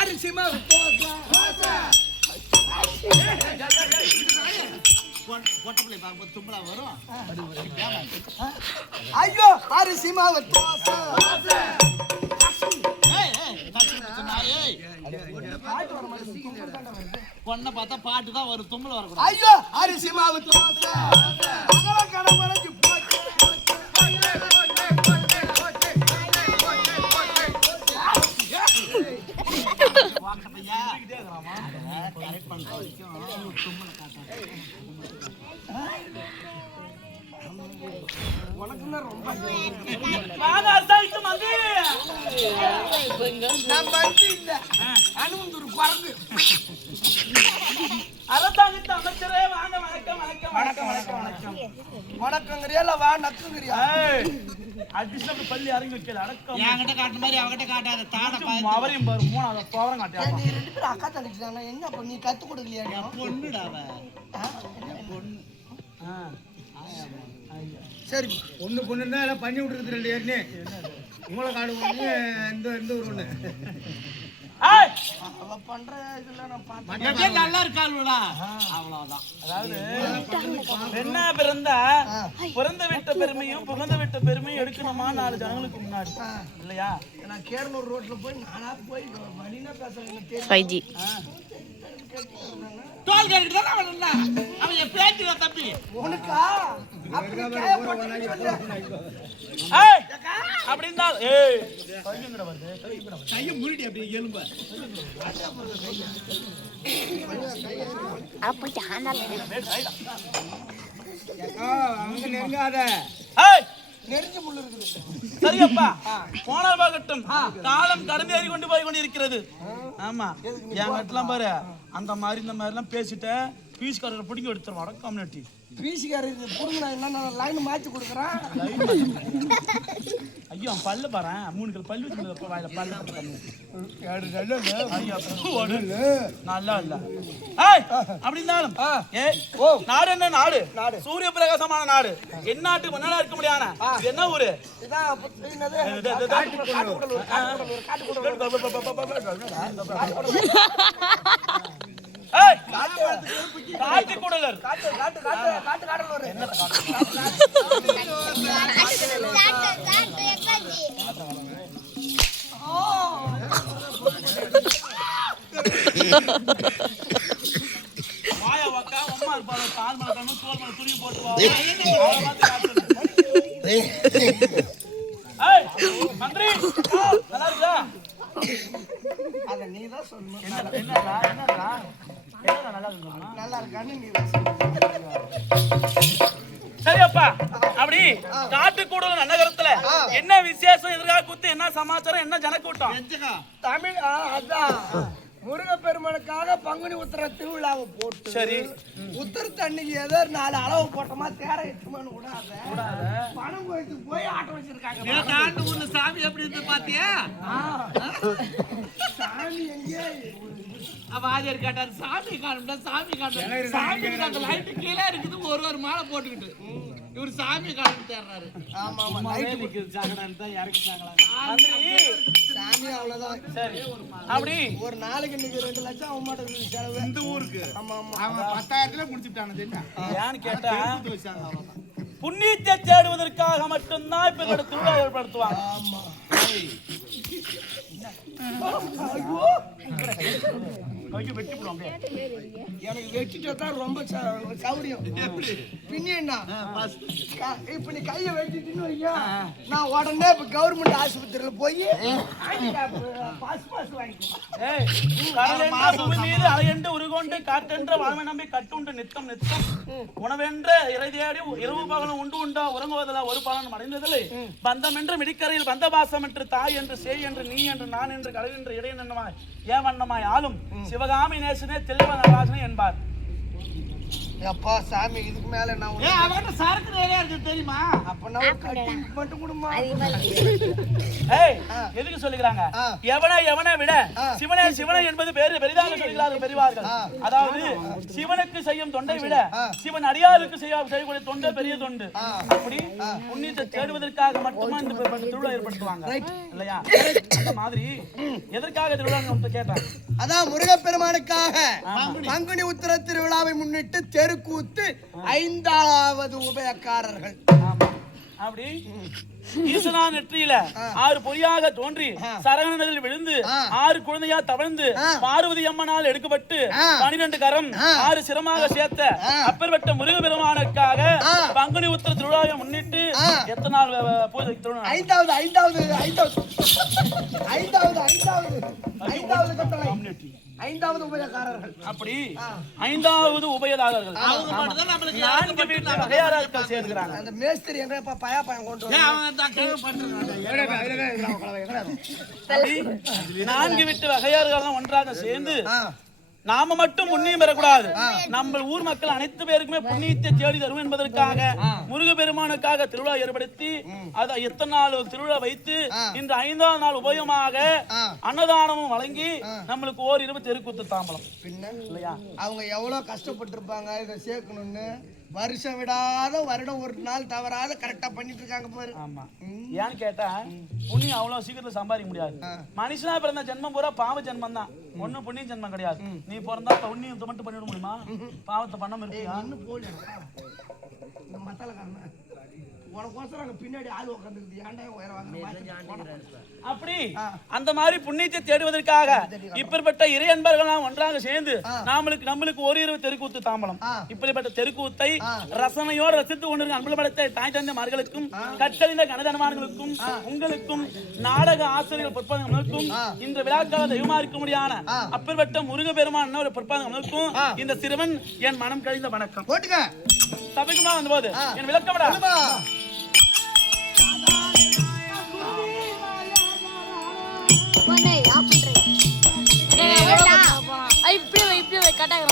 அரிசி மாவு தோசை ஐயோ அரிசி மாவு தோசை பொண்ணை பார்த்தா பாட்டு தான் வரும், தும்பல வரக்கூடாது. ஐயோ அரிசி மாவு தோசை உனக்குன்னா ரொம்ப அனுமந்தூர் குரங்கு அரசாங்கத்து அமைச்சரே வாங்க. வணக்கம் வணக்கம் வணக்கம் வணக்கம் வணக்கம் வணக்கங்கிறியா இல்ல வா நக்குங்கிறியா? அடிஷன் பள்ளி இறங்கி வைக்கல அடக்கம் என்கிட்ட காட்டுற மாதிரி அவகிட்ட காட்டாத தாட அவரையும் பாரு மூணாவது பவரம் காட்டியா. நீ ரெண்டு பேரும் அக்கா தங்கச்சிதானே, என்ன பண்ணி கத்து கொடுக்கலையா? பொண்ணுடா பொண்ணு. சரி ஒண்ணு பொண்ணுன்னா எல்லாம் பண்ணி விட்டுருக்கு ரெண்டு ஏற்கனவே. உங்களை காடு ஒண்ணு இந்த ஒரு ஒண்ணு அவ பண்ற இதெல்லாம் நான் பார்த்தேன். நல்லா இருக்காளுடா அவ்வளவுதான். அதாவது என்ன பிறந்தா பிறந்த விட்ட பெருமையும் புகழ்ந்த விட்ட பெருமையும் எடுக்கணுமா 4 ஜனங்களுக்கு முன்னாடி இல்லையா? நான் கேரளூர் ரோட்ல போய் நானா போய் வழினா பேசுறேன் 5G டோல் கேட் தான் அவன் என் பேட்டில தம்பி உனக்கா அப்படி ஏய் அப்படினா ஏய் கையங்கட வருது கைய மூடிடி அப்படியே எலும்ப அப்ப ஜானல அங்க நெருங்காத. ஏய் நெருங்கி முள்ள இருக்குது. சரியப்பா போனால் பாகட்டும். காலம் கடந்து ஏறி கொண்டு போய் கொண்டிருக்கிறது. ஆமா என் வீட்டுலாம் பாரு அந்த மாதிரி இந்த மாதிரி எல்லாம் பேசிட்ட பீஸ்காரரை பிடிக்க எடுத்துருவோம். அட கம்யூனிட்டி பீஸ்காரர் புடுங்க என்ன லைன் மாத்தி கொடுக்குறான். ஐயோ பல்லு பாரு 3 கிலோ பல்லு வச்சிருந்தப்ப வாயில பல்லு நல்லா இல்ல. ஏய் அப்படினாலும் ஏய் நாடு என்ன நாடு? சூரிய பிரகாசமான நாடு. என்ன நாட்டுக்கு முன்னாடி இருக்க முடியாத இது என்ன ஊரு? இதான் என்னது காட்டுக்குடலூர். ஏய் காட்டுக்குடலூர் காட்டுக்குடலூர் என்ன மாயா வக்கா அம்மா இருப்பாங்க கால் மேல கண்ணு தோல் மேல துணி போட்டு வா. ஏய் மந்திரி நல்லா இருக்கா? அத நீ தான் சொல்லணும். என்னடா நல்லா இருக்குமா? நல்லா இருக்கான்னு நீ தான் சொல்லணும். சரியப்பா அப்படி காட்டுக்கூடல் நகரத்துல என்ன விசேஷம் எதிர்கால கூத்து என்ன சமாச்சாரம் என்ன ஜனக்கூட்டம்? தமிழ் அதான் முருகப்பெருமானுக்காக பங்குனி உத்திர திருவிழாவை போட்டு சரி உத்திரத்து அன்னைக்கு ஏதோ 4 அளவு போட்டோமா தேர எட்டுமான்னு விடாத பணம் கோயிலுக்கு போய் ஆட்டம் வச்சிருக்காங்க. சாமி எப்படி இருந்து பாத்தியா? சாமி எங்கே வாஜர் கேட்டாரு சாமி காணும்டா சாமி காணும். சாமி அந்த லைட்டு கீழே இருக்குது ஒரு மாலை போட்டுக்கிட்டு இவரு சாமி காணும் தேர்றாரு. ஆமா ஆமா லைட் நிக்குது சாகடான்னு தான் இறக்கிட்டாங்களா சாமி அவ்வளவுதான். சரி அப்படி ஒரு நாளைக்கு இன்னைக்கு 2 லட்சம் ஆக மாட்டேங்குது செலவு இந்த ஊருக்கு. ஆமா ஆமா அவன் 10,000ல முடிச்சுட்டானது என்ன? ஏன்னு கேட்டா புண்ணியத்தை தேடுவதற்காக மட்டும்தான் இப்ப திருவிழா ஏற்படுத்துவாங்க. ஆமா எனக்கு வெட்டிட்டா தான் ரொம்ப சௌரியம். பின்னா இப்ப நீ கையை வெட்டிட்டுன்னு வையா நான் உடனே இப்ப கவர்மெண்ட் ஆஸ்பத்திரியில போய் பாஸ் வாங்கிட்டு உருகொண்டு காற்றென்ற வாழ்வை நம்பி கட்டுண்டு நித்தம் நித்தம் உணவென்ற இறை தேடி இரவு பகலும் உண்டு உண்டா உறங்குவதில் ஒரு பலன் அடைந்ததில்லை. பந்தம் என்று மிடிக்கரையில் பந்த பாசம் என்று தாய் என்று சேய் என்று நீ என்று நான் என்று கடல் என்று இடையன் என்னமாய் ஏவண்ணமாய் ஆளும் சிவகாமி நேசனே தெளிவ நடராஜனே என்பார். அப்பா சாமி இதுக்கு மேல நான் ஏ அவன்கிட்ட சரக்கு நிறைய இருக்கு தெரியுமா? அப்பனா ஒரு கட்டிங் மட்டும் கொடுமா. ஏய் எதுக்கு சொல்லுகிறாங்க? எவனை விட சிவனே சிவனே என்பது பெரிதாக சொல்கிறார்கள் பெரியவார்கள். அதாவது சிவனுக்கு செய்யும் தொண்டை விட சிவன் அடியாருக்கு செய்யக்கூடிய தொண்டை பெரிய தொண்டு. அப்படி புண்ணியத்தை தேடுவதற்காக மட்டுமா இந்த திருவிழா ஏற்படுத்துவாங்க இல்லையா? அந்த மாதிரி எதற்காக திருவிழா கேட்டாங்க? அதான் முருகப்பெருமானுக்காக பங்குனி உத்திர திருவிழாவை முன்னிட்டு தெருக்கூத்து 5வது உபயக்காரர்கள். அப்படி ஈசனா நெற்றியில 6 பொறியாக தோன்றி சரவணனில் விழுந்து 6 குழந்தையா தவழ்ந்து பார்வதி அம்மனால் எடுக்கப்பட்டு 12 கரம் 6 சிரமாக சேர்த்த அப்பேற்பட்ட முருகப்பெருமானுக்காக பங்குனி உத்திர திருவிழாவை முன்னிட்டு எத்தனை நாள் பூஜை திருவிழா? 5வது உபயக்காரர்கள். அப்படி 5வது உபயதாரர்கள் அவங்க மட்டும் தான் நம்மளுக்கு 4 வீட்டு வகையாராக்கள் சேர்க்கிறாங்க. அந்த மேஸ்திரி எங்கப்பா பயாப்பயம் கொண்டு வந்து அவன் தான் கேவ பண்றாங்க. 4 வீட்டு வகையார்கள் ஒன்றாக சேர்ந்து நாம மட்டும் புண்ணியம் பெறக்கூடாது, நம்ம ஊர் மக்கள் அனைத்து பேருக்குமே புண்ணியத்தை தேடி தரும் என்பதற்காக முருகப்பெருமானுக்காக திருவிழா ஏற்படுத்தி அதை எத்தனை நாள் திருவிழா வைத்து இந்த 5ஆம் நாள் உபயமாக அன்னதானமும் வழங்கி நம்மளுக்கு ஓரிரவு தெருக்கூத்து தாம்பலம். பின்ன இல்லையா அவங்க எவ்வளவு கஷ்டப்பட்டிருப்பாங்க இதை சேர்க்கணும்னு. வருஷம் விடாத வருடம் ஒரு நாள் தவறாத கரெக்டா பண்ணிட்டு இருக்காங்க பாரு. ஆமா, ஏன்னு கேட்டா புண்ணியம் அவ்வளவு சீக்கிரத்துல சம்பாதிக்க முடியாது. மனுஷனா பிறந்த ஜென்மம் பூரா பாவ ஜென்மம் தான், ஒண்ணும் புண்ணிய ஜென்மம் கிடையாது. நீ பிறந்தா புண்ணியத்தை மட்டும் பண்ணிவிட முடியுமா? பாவத்தை பண்ணாம இருக்கியா? இந்த மசாலக்காரன் உனக்கோசரம் பின்னாடி ஆள் உட்காந்துருக்கு. ஏன்டா உயரவாங்க? அப்படி அந்த மாதிரி புண்ணியத்தை தேடுவதற்காக இப்படிப்பட்ட இறை அன்பர்கள் ஒன்றாக சேர்ந்து நம்மளுக்கு ஓரிரவு தெருக்கூத்து தாம்பலம். இப்படிப்பட்ட தெருக்கூத்தை ரசனையோடு ரசித்து கொண்டிருக்க அன்புபடத்தை தாய் தந்தைமார்களுக்கும் கற்றறிந்த கனதனமார்களுக்கும் உங்களுக்கும் நாடக ஆசிரியர்கள் பொற்பாதங்களுக்கும் இந்த விழாக்கால தெய்வமா இருக்க முடியான அப்பேற்பட்ட முருகப்பெருமான் ஒரு பொற்பாதங்களுக்கும் இந்த சிறுவன் என் மனம் கழிந்த வணக்கம். போட்டுக்க சபைக்குமா வந்தபோது என் விளக்கப்படா இப்படி கட்டாங்க